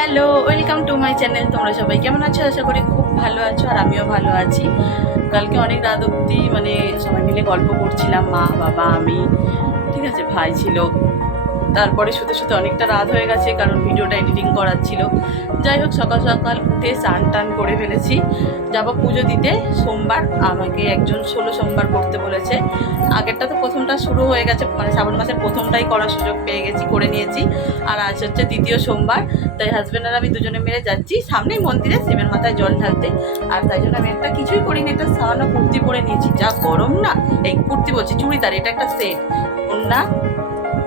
Hello, welcome to my channel. তোমরা সবাই কেমন আছো? আশা করি খুব ভালো আছো আর আমিও ভালো আছি। কালকে অনেক রাত অব্দি মানে সবাই মিলে গল্প করছিলাম, মা, বাবা, আমি। ঠিক আছে, ভাই ছিল। তারপরে শুতে শুতে অনেকটা রাত হয়ে গেছে, কারণ ভিডিওটা এডিটিং করার ছিল। যাই হোক, সকাল সকাল উঠে স্নান টান করে ফেলেছি। যাব পুজো দিতে, সোমবার আমাকে একজন ষোলো সোমবার করতে বলেছে। আগেরটা তো প্রথমটা শুরু হয়ে গেছে মানে শ্রাবণ মাসের প্রথমটাই করার সুযোগ পেয়ে গেছি, করে নিয়েছি। আর আজ হচ্ছে দ্বিতীয় সোমবার, তাই হাজব্যান্ড আর আমি দুজনে মিলে যাচ্ছি সামনেই মন্দিরে শিবের মাথায় জল ঢালতে। আর তাই জন্য আমি একটা কিছুই করিনি, একটা সামান্য কুর্তি পরে নিয়েছি। যা গরম না, এই কুর্তি বলছি, চুড়িদার, এটা একটা সেট ওন্না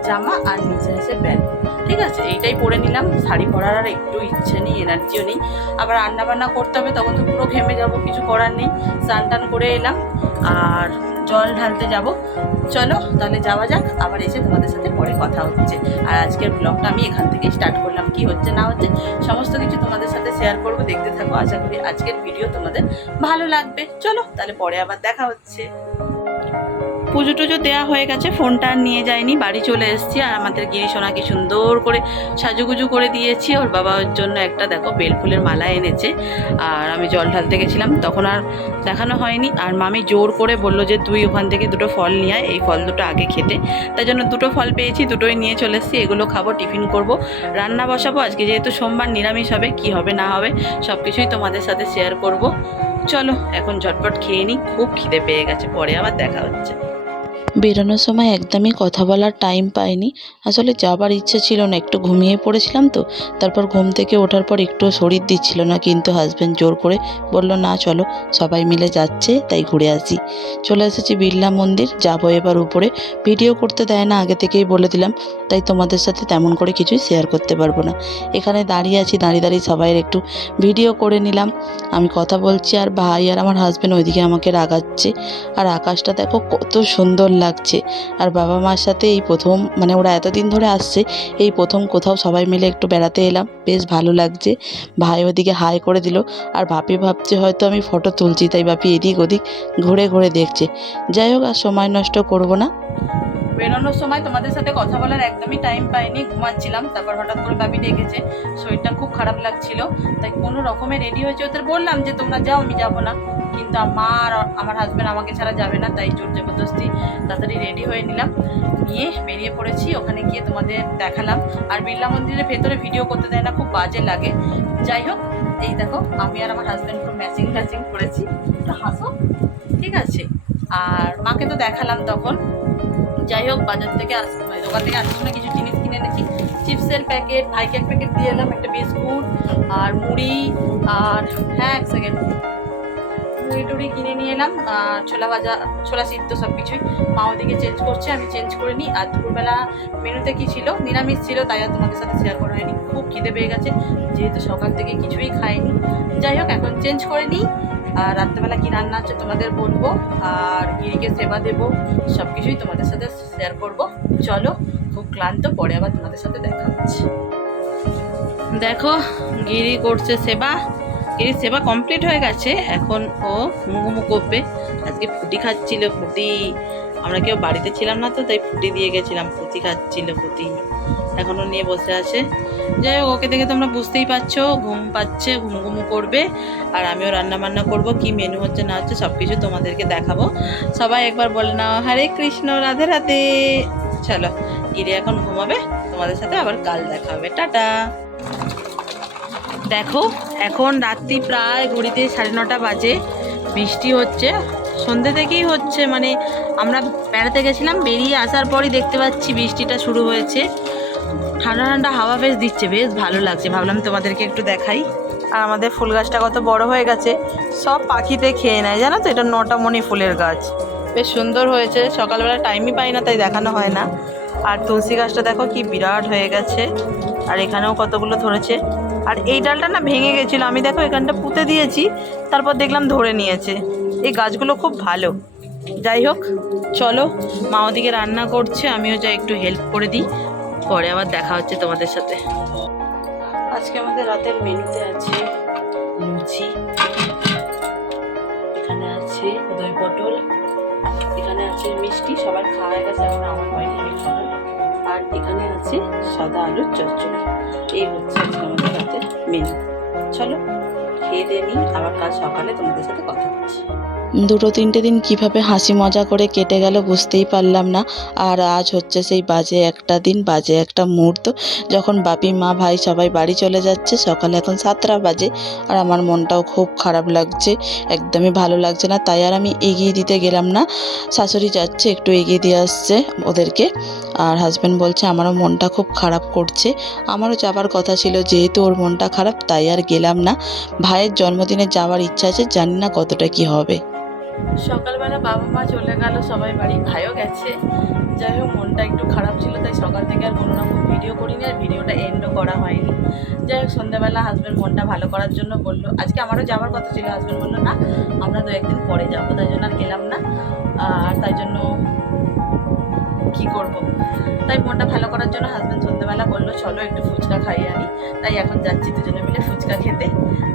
জামা আর নিচে আছে প্যান্ট ঠিক আছে? এইটাই পরে নিলাম। শাড়ি পরার আর একটু ইচ্ছে নেই, এনার্জিও নেই। আবার রান্না বান্না করতে হবে, তখন তো পুরো ঘেমে যাব, কিছু করার নেই। স্নান টান করে এলাম আর জল ঢালতে যাব। চলো, তাহলে যাওয়া যাক। আবার এসে তোমাদের সাথে পরে কথা হচ্ছে। আর আজকের ব্লগটা আমি এখান থেকে স্টার্ট করলাম। কি হচ্ছে, না হচ্ছে, সমস্ত কিছু তোমাদের সাথে শেয়ার করব, দেখতে থাকো। আশা করি আজকের ভিডিও তোমাদের ভালো লাগবে। চলো, তাহলে পরে আবার দেখা হচ্ছে। পুজো টুজো দেওয়া হয়ে গেছে, ফোনটা আর নিয়ে যায়নি বাড়ি চলে এসেছি আর আমাদের গিরিশোনাকে সুন্দর করে সাজুগুজু করে দিয়েছি। ওর বাবার জন্য একটা দেখো বেলফুলের মালা এনেছে আর আমি জল ঢালতে গেছিলাম, তখন আর দেখানো হয়নি। আর মামি জোর করে বলল যে, তুই ওখান থেকে দুটো ফল নিয়ে আয়, এই ফল দুটো আগে খেতে। তাই জন্য দুটো ফল পেয়েছি, দুটোই নিয়ে চলে এসেছি, এগুলো খাব, টিফিন করব, রান্না বসাবো। আজকে যেহেতু সোমবার নিরামিষ হবে, কি হবে না হবে সব কিছুই তোমাদের সাথে শেয়ার করব। চলো, এখন ঝটপট খেয়ে নিই, খুব খিদে পেয়ে গেছে, পরে আবার দেখা হচ্ছে। বেরোনোর সময় একদমই কথা বলার টাইম পাইনি। আসলে যাবার ইচ্ছে ছিল না, একটু ঘুমিয়ে পড়েছিলাম তো, তারপর ঘুম থেকে ওঠার পর একটুও শরীর দিচ্ছিল না, কিন্তু হাজব্যান্ড জোর করে বলল, না, চলো, সবাই মিলে যাচ্ছে, তাই ঘুরে আসি। চলে এসেছি বিড়লা মন্দির, যাব এবার উপরে। ভিডিও করতে দেয় না, আগে থেকেই বলে দিলাম, তাই তোমাদের সাথে তেমন করে কিছুই শেয়ার করতে পারব না। এখানে দাঁড়িয়ে আছি, দাঁড়িয়ে দাঁড়িয়ে সবাইয়ের একটু ভিডিও করে নিলাম। আমি কথা বলছি, আর ভাই আর আমার হাজব্যান্ড ওইদিকে আমাকে রাগাচ্ছে। আর আকাশটা দেখো, কত সুন্দর লাগছে। আর বাবা মার সাথে এই প্রথম মানে ওরা এতদিন ধরে আসছে, এই প্রথম কোথাও সবাই মিলে একটু বেড়াতে এলাম। বেশ ভালো লাগছে। ভাই ওদিকে হাই করে দিল। আর বাপি ভাবছে হয়তো আমি ফটো তুলছি, তাই বাপি এদিক ওদিক ঘুরে ঘুরে দেখছে। যাই হোক, আর সময় নষ্ট করব না। বেরোনোর সময় তোমাদের সাথে কথা বলার একদমই টাইম পাইনি, ঘুমাচ্ছিলাম। তারপর হঠাৎ করে বাবি ডেকেছে। শরীরটা খুব খারাপ লাগছিল। তাই কোনো রকমে রেডি হয়েছে ওদের বললাম যে তোমরা যাও, আমি যাব না। কিন্তু আমার আমার হাজব্যান্ড আমাকে ছাড়া যাবে না, তাই জোর জবরদস্তি তাড়াতাড়ি রেডি হয়ে নিলাম। নিয়ে বেরিয়ে পড়েছি, ওখানে গিয়ে তোমাদের দেখালাম। আর বিড়লা মন্দিরের ভেতরে ভিডিও করতে দেয় না, খুব বাজে লাগে। যাই হোক, এই দেখো, আমি আর আমার হাজব্যান্ড খুব ম্যাচিং ম্যাচিং করেছি। তো হাসো, ঠিক আছে। আর মাকে তো দেখালাম তখন। যাই হোক, বাজার থেকে আস মানে দোকান থেকে আসার সময় কিছু জিনিস কিনে এনেছি। চিপসের প্যাকেট ভাইকে এক প্যাকেট দিয়ে এলাম, একটা বিস্কুট, আর মুড়ি, আর হ্যাঁ এক সেকেন্ড মুড়ি টুড়ি কিনে নিয়ে এলাম ছোলা ভাজা, ছোলা সিদ্ধ সব কিছুই মা ওদিকে চেঞ্জ করছে, আমি চেঞ্জ করে নিই। আর দুপুরবেলা মেনুতে কি ছিল? নিরামিষ ছিল, তাই আর তোমাদের সাথে শেয়ার করা হয়নি। খুব খিদে পেয়ে গেছে, যেহেতু সকাল থেকে কিছুই খাইনি। যাই হোক, এখন চেঞ্জ করে নিই। আর রাত্রেবেলা কী রান্না আছে তোমাদের বলব। আর গিরিকে সেবা দেবো সব কিছুই তোমাদের সাথে শেয়ার করব। চলো, খুব ক্লান্ত, পরে আবার তোমাদের সাথে দেখা হচ্ছে। দেখো, গিরি করছে সেবা। গিরির সেবা কমপ্লিট হয়ে গেছে। এখন ও ঘুমু করবে। আজকে ফুটি খাচ্ছিল ফুটি। আমরা কেউ বাড়িতে ছিলাম না তো, তাই ফুটি দিয়ে গেছিলাম। ফুটি খাচ্ছিল ফুটি। এখনও নিয়ে বসে আছে। যাই হোক, ওকে দেখে তোমরা বুঝতেই পারছ, ঘুম পাচ্ছে ঘুম ঘুমু করবে। আর আমিও রান্না বান্না করব, কি মেনু হচ্ছে, না হচ্ছে সব কিছু তোমাদেরকে দেখাবো। সবাই একবার বলে নাও, হরে কৃষ্ণ, রাধে রাধে। চলো, গিরে এখন ঘুমাবে। তোমাদের সাথে আবার কাল দেখা হবে। টাটা! দেখো, এখন রাত্রি প্রায় ঘড়িতে সাড়ে নটা বাজে, বৃষ্টি হচ্ছে। সন্ধ্যে থেকেই হচ্ছে মানে আমরা বেড়াতে গেছিলাম, বেরিয়ে আসার পরই দেখতে পাচ্ছি বৃষ্টিটা শুরু হয়েছে। ঠান্ডা ঠান্ডা হাওয়া বেশ দিচ্ছে, বেশ ভালো লাগছে। ভাবলাম তোমাদেরকে একটু দেখাই। আর আমাদের ফুল গাছটা কত বড় হয়ে গেছে, সব পাখিতে খেয়ে নেয়, জানো তো? এটা নটা মণি ফুলের গাছ। বেশ সুন্দর হয়েছে, সকালবেলা টাইমই পাই না, তাই দেখানো হয় না। আর তুলসী গাছটা দেখো কি বিরাট হয়ে গেছে। আর এখানেও কতগুলো ধরেছে। আর এই ডালটা না ভেঙে গেছিল। আমি দেখো এখানটা পুঁতে দিয়েছি, তারপর দেখলাম ধরে নিয়েছে। এই গাছগুলো খুব ভালো। যাই হোক, চলো, মা ওদিকে রান্না করছে, আমিও যাই একটু হেল্প করে দিই। পরে আবার দেখা হচ্ছে তোমাদের সাথে। আজকে আমাদের রাতের মেনুতে আছে লুচি। এখানে আছে দই পটল। এখানে আছে মিষ্টি, সবার খাওয়া গেছে, এখন আমার খাব আর এখানে আছে সাদা আলুর চচ্চড়ি। এই হচ্ছে আমাদের রাতের মেনু চলো, খেয়ে দিয়ে নিই, আবার কাল সকালে তোমাদের সাথে কথা হচ্ছে। দুটো তিনটে দিন কীভাবে হাসি মজা করে কেটে গেল বুঝতেই পারলাম না। আর আজ হচ্ছে সেই বাজে একটা দিন, বাজে একটা মুহূর্ত। যখন বাপি, মা, ভাই সবাই বাড়ি চলে যাচ্ছে, সকালে এখন সাতটা বাজে আর আমার মনটাও খুব খারাপ লাগছে। একদমই ভালো লাগছে না, তাই আর আমি এগিয়ে দিতে গেলাম না। শাশুড়ি যাচ্ছে, একটু এগিয়ে দিয়ে আসছে ওদেরকে। আর হাজব্যান্ড বলছে, আমারও মনটা খুব খারাপ করছে। আমারও যাবার কথা ছিল, যেহেতু ওর মনটা খারাপ, তাই আর গেলাম না। ভাইয়ের জন্মদিনে যাওয়ার ইচ্ছা আছে, জানি না কতটা কি হবে। সকালবেলা বাবা মা চলে গেল, সবাই বাড়ি ভাইও গেছে। যাই হোক, মনটা একটু খারাপ ছিল, তাই সকাল থেকে আর কোনো রকম ভিডিও করিনি আর ভিডিওটা এন্ডও করা হয়নি। যাই হোক, সন্ধ্যাবেলা হাজব্যান্ড মনটা ভালো করার জন্য বলল, আজকে আমারও যাওয়ার কথা ছিল হাজব্যান্ড বলল, না, আমরা দু একদিন পরে যাব। তাই জন্য আর গেলাম না। আর তাই জন্য কি করব? তাই মনটা ভালো করার জন্য হাজব্যান্ড সন্ধ্যাবেলা বলল, চলো একটু ফুচকা খাই আনি। তাই এখন যাচ্ছি দুজনে মিলে ফুচকা খেতে।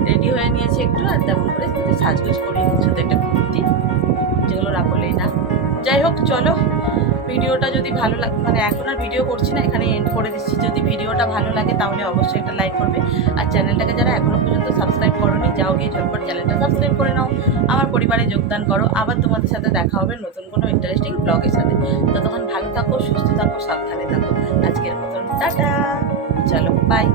রেডি হয়ে নিয়েছি একটু আর তেমন করে সাজগোজ করি শুধু একটা কুর্তি যেগুলো না না। যাই হোক, চলো। ভিডিওটা যদি ভালো লাগে মানে এখন আর ভিডিও করছি না, এখানে এন্ড করে দিচ্ছি। যদি ভিডিওটা ভালো লাগে তাহলে অবশ্যই একটা লাইক করবে। আর চ্যানেলটাকে যারা এখনও পর্যন্ত সাবস্ক্রাইব করোনি, যাও গিয়ে ঝটপট চ্যানেলটা সাবস্ক্রাইব করে নাও। আমার পরিবারে যোগদান করো। আবার তোমাদের সাথে দেখা হবে নতুন কোনো ইন্টারেস্টিং ব্লগের সাথে। ততক্ষণ ভালো থাকো, সুস্থ থাকো, সাবধানে থাকো। আজকের মতন, টাটা। চলো বাই